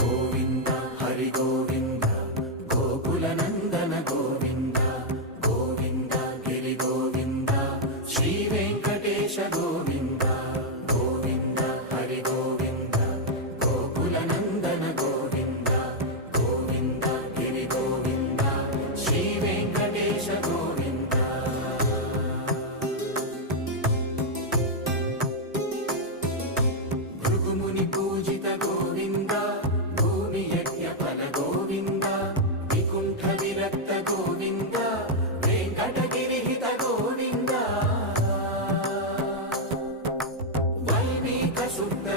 గోవింద హరి గోవింద గోకుల నందన గోవింద గోవింద గిరి గోవింద శ్రీ వెంకటేశ గోవింద గోవింద హరి గోవింద గోకుల నందన గోవింద గోవింద గిరి గోవింద శ్రీ వెంకటేశ గోవింద భృగుముని పూజిత గోవింద భూమి యజ్ఞ ఫల గోవింద వికుంఠ విరక్త గోవింద వెంకటగిరిహిత గోవింద వైదిక శుద్ధ